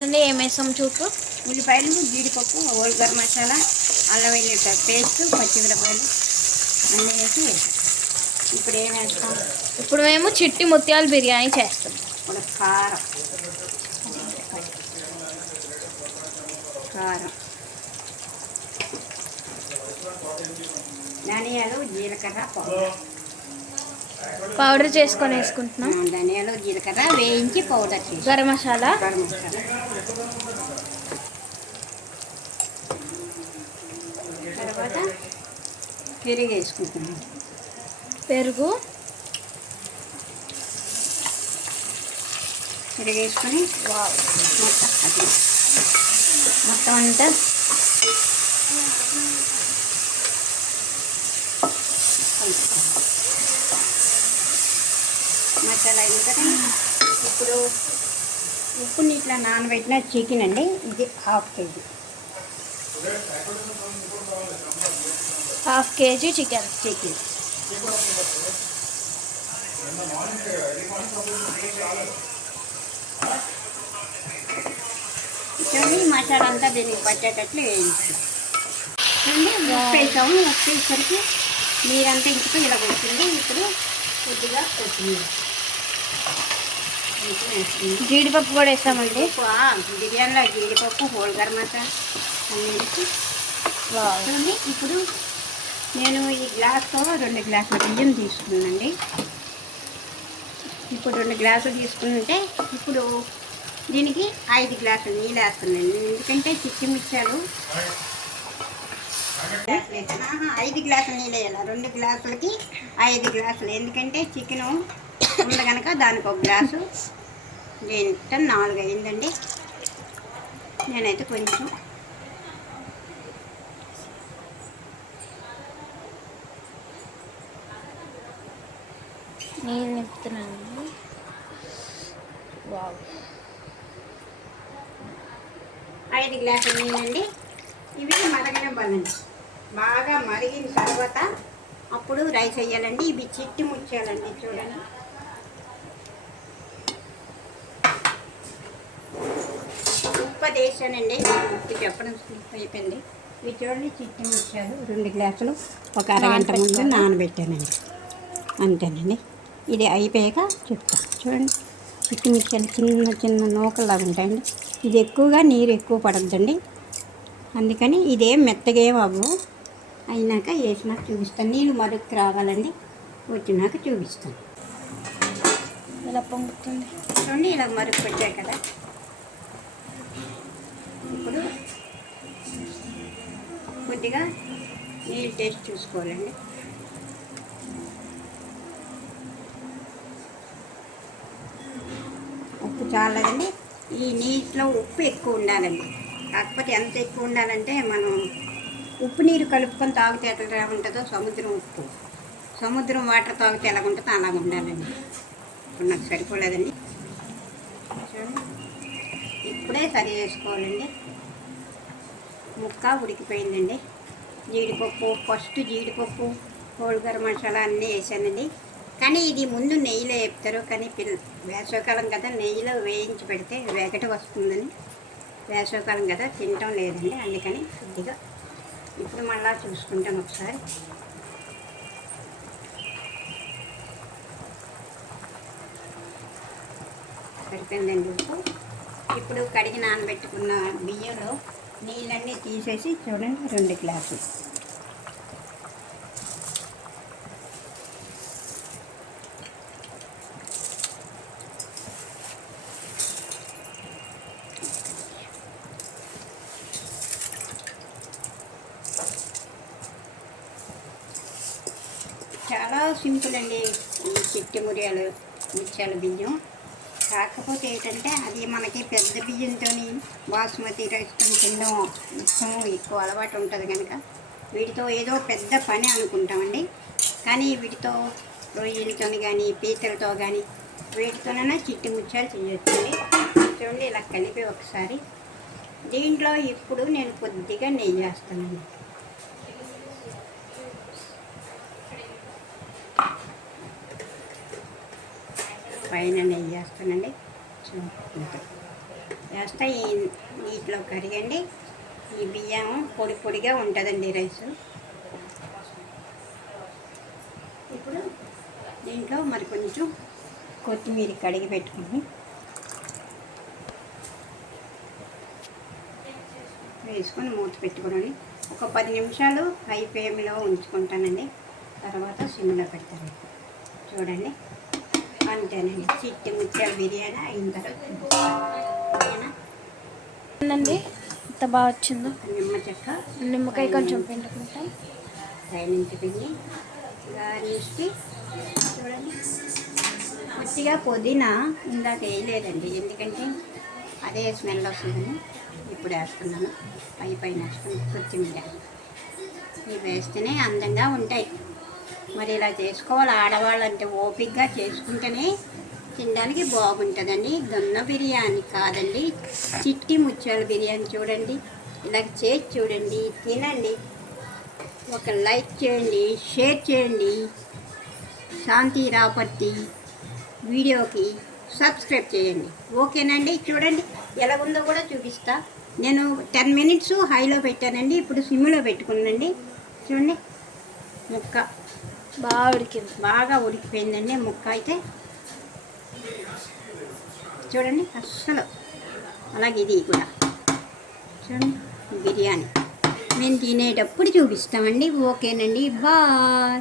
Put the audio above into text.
ఏమేసాం చూపు ఉల్లిపాయలు, జీడిపప్పు, హోల్ గరం మసాలా, అల్లం వెల్లుల్లి పేస్ట్, పచ్చిమిరపకాయలు అన్నీ వేసి ఇప్పుడు ఏం వేస్తాం? ఇప్పుడు మేము చిట్టి ముత్యాల బిర్యానీ చేస్తాం. ఇప్పుడు కారం కారం ధనియాలు, జీలకర్ర పౌడర్ చేసుకొని వేసుకుంటున్నాం. ధనియాలు, జీలకర్ర వేయించి పౌడర్ చేసి గరం మసాలా తర్వాత పెరుగు వేసుకుంటున్నాం. పెరుగు వేసుకొని మొత్తం అంతా మసాలా అయిన తర్వాత ఇప్పుడు ఉప్పు నీటిలో నానబెట్టిన చికెన్ అండి. ఇది హాఫ్ కేజీ చికెన్. మసాలా అంతా దీనికి పట్టేటట్లు వేయించాం. ఉప్పు వేసాము. ఉప్పు వేసరికి నీరంతా ఇంటికి ఇలా వచ్చింది. ఇప్పుడు కొద్దిగా కొత్తిమీర, జీడిపప్పు కూడా వేస్తామండి. బిర్యానీలో జీడిపప్పు, హోల్ గరం మసాలా అన్నీ వేసి ఇప్పుడు నేను ఈ గ్లాస్తో 2 గ్లాసుల బియ్యం తీసుకున్నానండి. ఇప్పుడు 2 గ్లాసులు తీసుకుంటే ఇప్పుడు దీనికి 5 గ్లాసులు నీళ్ళు వేస్తున్నాను. ఎందుకంటే చిట్టి మిర్చాలు 5 గ్లాసులు నీళ్ళు వేయాలి. 2 గ్లాసులకి 5 గ్లాసులు. ఎందుకంటే చికెను ఉంది కనుక దానికి 1 గ్లాసు, దీంతో 4 అయిందండి. నేనైతే కొంచెం నేను నింపుతున్నాను. 5 గ్లాసులు నీళ్ళండి. ఇవి మరగనివ్వాలండి. బాగా మరిగిన తర్వాత అప్పుడు రైస్ వేయాలండి. ఇవి చిట్టి ముచ్చాలండి. చూడండి, ఉప్పు వేసానండి. ఉప్పు చెప్పడం స్లిప్ అయిపోయింది. ఇవి చూడండి, చిట్టి ముచ్చాలు 2 గ్లాసులు ఒక అరగంట ముందు నానబెట్టానండి. అంతేనండి. ఇది అయిపోయాక చెప్తాను. చూడండి, చిట్టి మిర్చాలు చిన్న చిన్న నూకల్లాగా ఉంటాయండి. ఇది ఎక్కువగా నీరు ఎక్కువ పడద్దండి. అందుకని ఇదేం మెత్తగా ఏం అవ్వవు. అయినాక వేసినాక చూపిస్తాను. నీళ్ళు మరుగుకు రావాలండి. వచ్చినాక చూపిస్తాను. ఇలా పొంగుతుంది చూడండి, ఇలా మరుగు పెట్టాయి కదా. ఇప్పుడు కొద్దిగా నీళ్ళు టేస్ట్ చూసుకోవాలండి. ఉప్పు చాలదండి. ఈ నీటిలో ఉప్పు ఎక్కువ ఉండాలండి. కాకపోతే ఎంత ఎక్కువ ఉండాలంటే మనం ఉప్పు నీరు కలుపుకొని తాగితే ఎట్లా ఉంటుందో సముద్రం ఉప్పు, సముద్రం వాటర్ తాగితే ఎలాగ ఉంటుందో అలాగ ఉండాలండి. ఇప్పుడు నాకు సరిపోలేదండి. చూడండి, ఇప్పుడే సరి చేసుకోవాలండి. ముక్క ఉడికిపోయిందండి. జీడిపప్పు ఫస్ట్ జీడిపప్పు, హోల్ గరం మసాలా అన్నీ వేసానండి. కానీ ఇది ముందు నెయ్యిలో వేపుతారు. కానీ వేసవికాలం కదా, నెయ్యిలో వేయించి పెడితే వేగట వస్తుందని వేసవికాలం కదా తినటం లేదండి. అందుకని కొద్దిగా ఇప్పుడు మళ్ళా చూసుకుంటాను ఒకసారి. సరిపోయిందండి ఉప్పు. ఇప్పుడు కడిగి నానబెట్టుకున్న బియ్యంలో నీళ్ళన్నీ తీసేసి చూడండి 2 గ్లాసులు. చాలా సింపుల్ అండి చిట్టి ముత్యాల బియ్యం. కాకపోతే ఏంటంటే అది మనకి పెద్ద బియ్యంతో బాస్మతి రైస్తో తినడం ఇష్టం ఎక్కువ అలవాటు ఉంటుంది కనుక వీటితో ఏదో పెద్ద పని అనుకుంటామండి. కానీ వీటితో రొయ్యలతో కానీ పీతలతో కానీ వీటితోనైనా చిట్టి ముత్యాలు చేయొచ్చండి. చూడండి, ఇలా కలిపి ఒకసారి దీంట్లో ఇప్పుడు నేను కొద్దిగా నెయ్యి వేస్తానండి. పైన నెయ్యి వేస్తానండి. వేస్తే ఈ నీటిలో కరిగండి. ఈ బియ్యం పొడి పొడిగా ఉంటుందండి రైసు. ఇప్పుడు దీంట్లో మరి కొంచెం కొత్తిమీర కడిగి పెట్టుకుని వేసుకొని మూత పెట్టుకుని ఒక 10 నిమిషాలు హై ఫ్లేమ్లో ఉంచుకుంటానండి. తర్వాత సిమ్లో పెడతాను. చూడండి, అంతేనండి. చిట్టి ముత్యాల బిర్యానీ అయిన తర్వాత అండి ఎంత బాగా వచ్చిందో. నిమ్మ చెక్క, నిమ్మకాయ కొంచెం పిండుకుంటాం. పైనుంచి పిండి గార్నిష్కి చూడండి. కొద్దిగా పుదీనా ఇందాక వేయలేదండి, ఎందుకంటే అదే స్మెల్ వస్తుందని ఇప్పుడు వేస్తున్నాను. పైన వేస్తున్నాను కొత్తిమీర. ఇవి వేస్తేనే అందంగా ఉంటాయి. మరి ఇలా చేసుకోవాలి. ఆడవాళ్ళు అంటే ఓపికగా చేసుకుంటేనే తినడానికి బాగుంటుందండి. దొన్న బిర్యానీ కాదండి, చిట్టి ముత్యాల బిర్యానీ. చూడండి, ఇలా చేసి చూడండి, తినండి. ఒక లైక్ చేయండి, షేర్ చేయండి. శాంతి రాపర్తి వీడియోకి సబ్స్క్రైబ్ చేయండి. ఓకేనండి. చూడండి ఎలా ఉందో కూడా చూపిస్తా. నేను 10 మినిట్స్ హైలో పెట్టానండి. ఇప్పుడు సిమ్లో పెట్టుకున్నానండి. చూడండి, ముక్క బాగా ఉడికింది. బాగా ఉడికిపోయిందండి. ముక్క అయితే చూడండి అస్సలు. అలాగే ఇది కూడా చూడండి, బిర్యానీ మేము తినేటప్పుడు చూపిస్తామండి. ఓకేనండి, బాయ్.